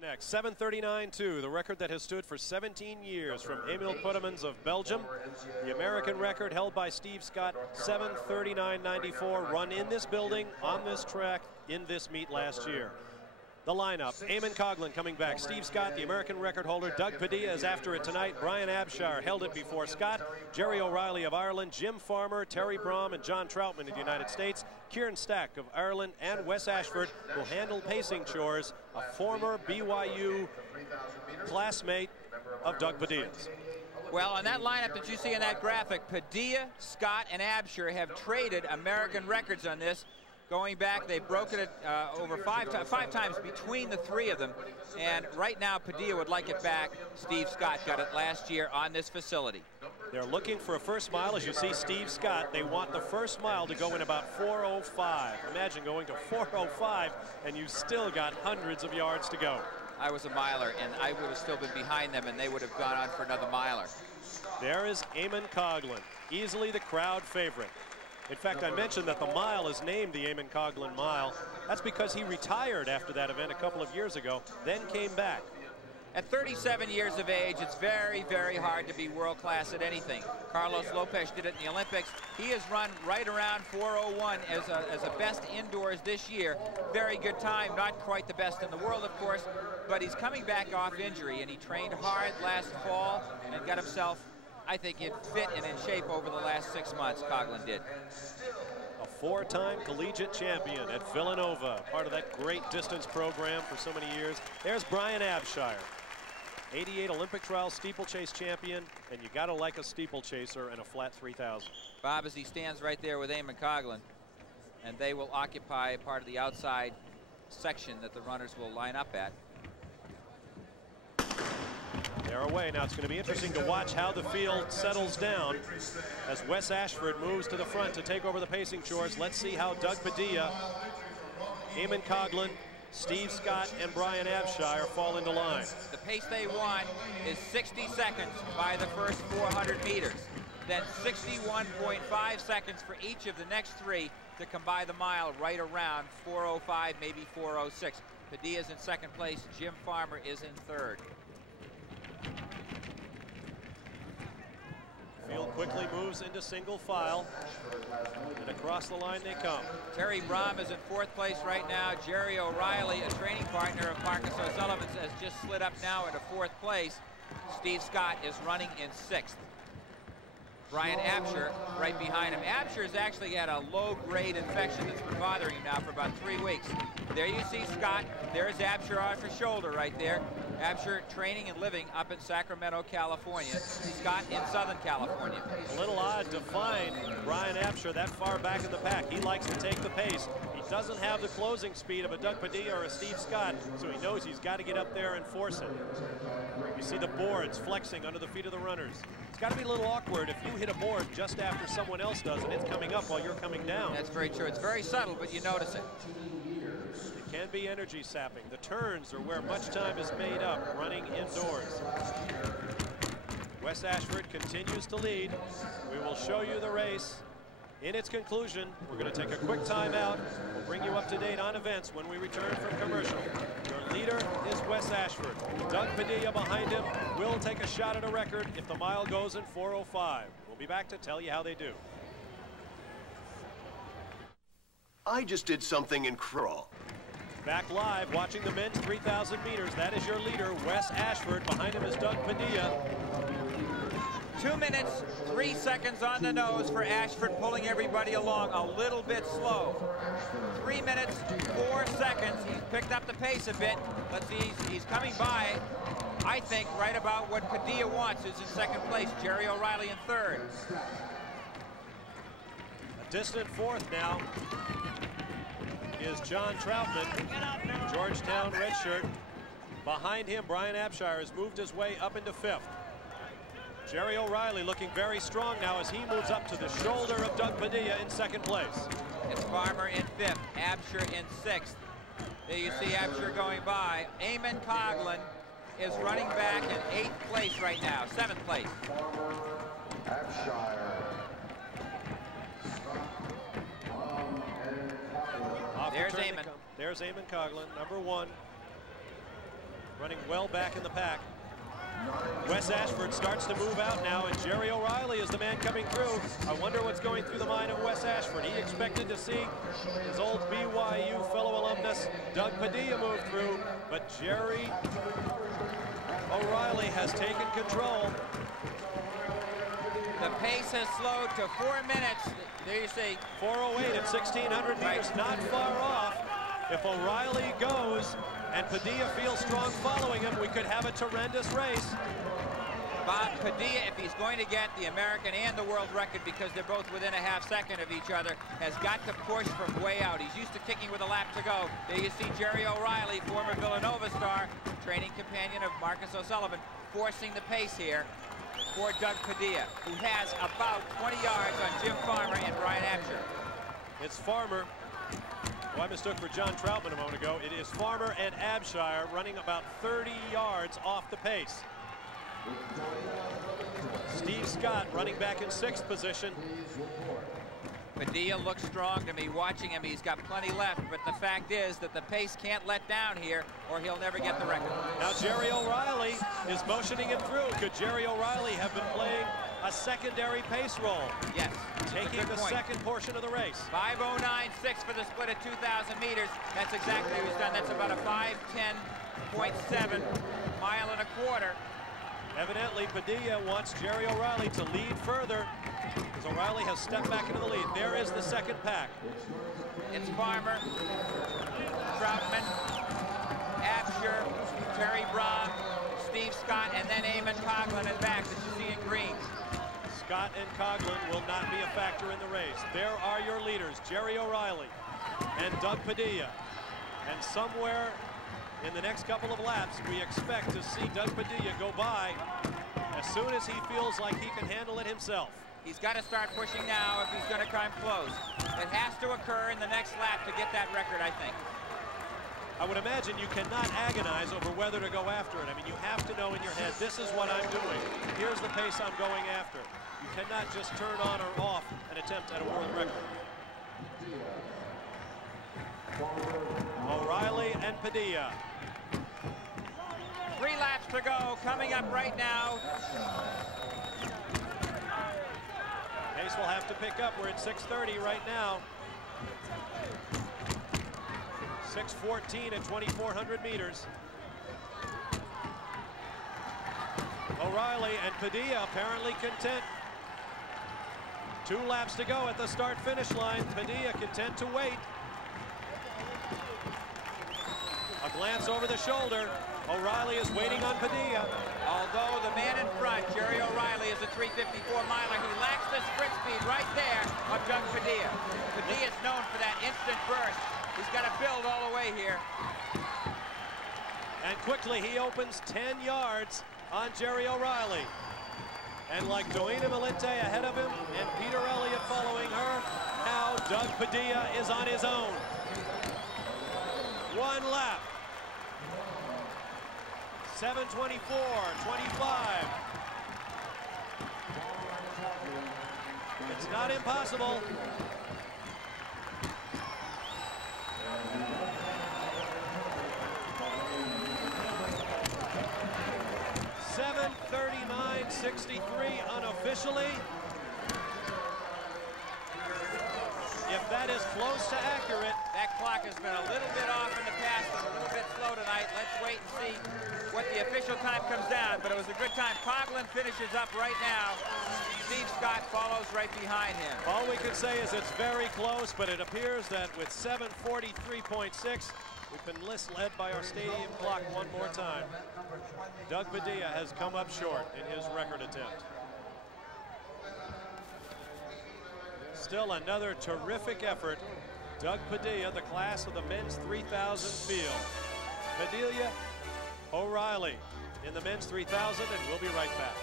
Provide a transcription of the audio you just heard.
Next, 7:39.2, the record that has stood for 17 years from Emil Poetemans of Belgium. The American record held by Steve Scott, 7:39.94, run in this building, on this track, in this meet last year. The lineup, Eamon Coghlan coming back. Steve Scott, the American record holder. Doug Padilla is after it tonight. Brian Abshire held it before Scott. Jerry O'Reilly of Ireland. Jim Farmer, Terry Brahm, and John Troutman of the United States. Kieran Stack of Ireland and Wes Ashford will handle pacing chores, a former BYU classmate of Doug Padilla's. Well, on that lineup that you see in that graphic, Padilla, Scott, and Abshire have traded American records on this. Going back, they've broken it over five times between the three of them. And right now, Padilla would like it back. Steve Scott got it last year on this facility. They're looking for a first mile. As you see, Steve Scott, they want the first mile to go in about 4:05. Imagine going to 4:05, and you still got hundreds of yards to go. I was a miler, and I would have still been behind them, and they would have gone on for another miler. There is Eamon Coghlan, easily the crowd favorite. In fact, I mentioned that the mile is named the Eamon Coghlan Mile. That's because he retired after that event a couple of years ago, then came back. At 37 years of age, it's very, very hard to be world class at anything. Carlos Lopez did it in the Olympics. He has run right around 4:01 as a best indoors this year. Very good time, not quite the best in the world, of course, but he's coming back off injury, and he trained hard last fall and got himself, I think, in fit and in shape over the last 6 months. Coghlan did. A four-time collegiate champion at Villanova, part of that great distance program for so many years. There's Brian Abshire, 88 Olympic trial steeplechase champion, and you gotta like a steeplechaser and a flat 3,000. Bob, as he stands right there with Eamon Coghlan, and they will occupy part of the outside section that the runners will line up at. They're away. Now it's going to be interesting to watch how the field settles down as Wes Ashford moves to the front to take over the pacing chores. Let's see how Doug Padilla, Eamon Coghlan, Steve Scott, and Brian Abshire fall into line. The pace they want is 60 seconds by the first 400 meters. Then 61.5 seconds for each of the next three to come by the mile right around 4:05, maybe 4:06. Padilla's in second place. Jim Farmer is in third. Field quickly moves into single file, and across the line they come. Terry Brahm is in fourth place right now. Jerry O'Reilly, a training partner of Marcus O'Sullivan's, has just slid up now into fourth place. Steve Scott is running in sixth. Brian Abshire right behind him. Abshire's actually had a low-grade infection that's been bothering him now for about 3 weeks. There you see Scott. There's Abshire off his shoulder right there. Abshire training and living up in Sacramento, California. Scott in Southern California. A little odd to find Brian Abshire that far back in the pack. He likes to take the pace. He doesn't have the closing speed of a Doug Padilla or a Steve Scott, so he knows he's got to get up there and force it. You see the boards flexing under the feet of the runners. It's got to be a little awkward if you hit a board just after someone else does and it's coming up while you're coming down. That's very true. It's very subtle, but you notice it. It can be energy sapping. The turns are where much time is made up running indoors. Wes Ashford continues to lead. We will show you the race in its conclusion. We're going to take a quick time out. We'll bring you up to date on events when we return from commercial. Your leader is Wes Ashford. Doug Padilla behind him will take a shot at a record if the mile goes in 4:05. We'll be back to tell you how they do. I just did something incredible. Back live watching the men's 3,000 meters. That is your leader, Wes Ashford. Behind him is Doug Padilla. 2 minutes, 3 seconds on the nose for Ashford, pulling everybody along a little bit slow. 3 minutes, 4 seconds. He's picked up the pace a bit. Let's see, he's coming by, I think, right about what Padilla wants. Is in second place. Jerry O'Reilly in third. A distant fourth now is John Troutman, Georgetown redshirt. Behind him, Brian Abshire has moved his way up into fifth. Jerry O'Reilly looking very strong now as he moves up to the shoulder of Doug Padilla in second place. It's Farmer in fifth, Abshire in sixth. There you see Abshire going by. Eamon Coghlan is running back in eighth place right now, seventh place. There's Eamon. There's Eamon Coghlan, number one. running well back in the pack. Wes Ashford starts to move out now, and Jerry O'Reilly is the man coming through. I wonder what's going through the mind of Wes Ashford. He expected to see his old BYU fellow alumnus Doug Padilla move through, but Jerry O'Reilly has taken control. The pace has slowed to 4 minutes. There you see. 4:08 at 1,600 meters, not far off. If O'Reilly goes and Padilla feels strong following him, we could have a tremendous race. Bob Padilla, if he's going to get the American and the world record, because they're both within a half second of each other, has got to push from way out. He's used to kicking with a lap to go. There you see Jerry O'Reilly, former Villanova star, training companion of Marcus O'Sullivan, forcing the pace here for Doug Padilla, who has about 20 yards on Jim Farmer and Brian Absher. It's Farmer, who I mistook for John Troutman a moment ago. It is Farmer and Abshire running about 30 yards off the pace. Steve Scott running back in 6th position. Padilla looks strong to me. Watching him, he's got plenty left, but the fact is that the pace can't let down here or he'll never get the record. Now Jerry O'Reilly is motioning him through. Could Jerry O'Reilly have been playing a secondary pace role? Yes. Taking the second portion of the race. 5:09.6 for the split at 2,000 meters. That's exactly what he's done. That's about a 5:10.7 mile and a quarter. Evidently, Padilla wants Jerry O'Reilly to lead further, because O'Reilly has stepped back into the lead. There is the second pack. It's Farmer, Troutman, Absher, Terry Braun, Steve Scott, and then Eamon Coughlin in back that you see in green. Scott and Coughlin will not be a factor in the race. There are your leaders, Jerry O'Reilly and Doug Padilla. And somewhere in the next couple of laps, we expect to see Doug Padilla go by as soon as he feels like he can handle it himself. He's got to start pushing now if he's going to come close. It has to occur in the next lap to get that record, I think. I would imagine you cannot agonize over whether to go after it. I mean, you have to know in your head, this is what I'm doing. Here's the pace I'm going after. You cannot just turn on or off an attempt at a world record. O'Reilly and Padilla. 3 laps to go, coming up right now. Pace will have to pick up. We're at 6:30 right now. 6:14 at 2,400 meters. O'Reilly and Padilla apparently content. 2 laps to go at the start-finish line. Padilla content to wait. A glance over the shoulder. O'Reilly is waiting on Padilla. Although the man in front, Jerry O'Reilly, is a 3:54 miler, he lacks the sprint speed right there of Doug Padilla. Padilla is known for that instant burst. He's got to build all the way here. And quickly he opens 10 yards on Jerry O'Reilly. And like Doina Valente ahead of him and Peter Elliott following her, now Doug Padilla is on his own. 1 lap. 7:24.25. It's not impossible. .7:39.63 unofficially. If that is close to accurate. That clock has been a little bit off in the past and a little bit slow tonight. Let's wait and see what the official time comes down, but it was a good time. Coughlin finishes up right now. Steve Scott follows right behind him. All we can say is it's very close, but it appears that with 7:43.6, we've been led by our stadium clock one more time. Doug Padilla has come up short in his record attempt. Still another terrific effort. Doug Padilla, the class of the men's 3,000 field. Padilla, O'Reilly in the men's 3,000, and we'll be right back.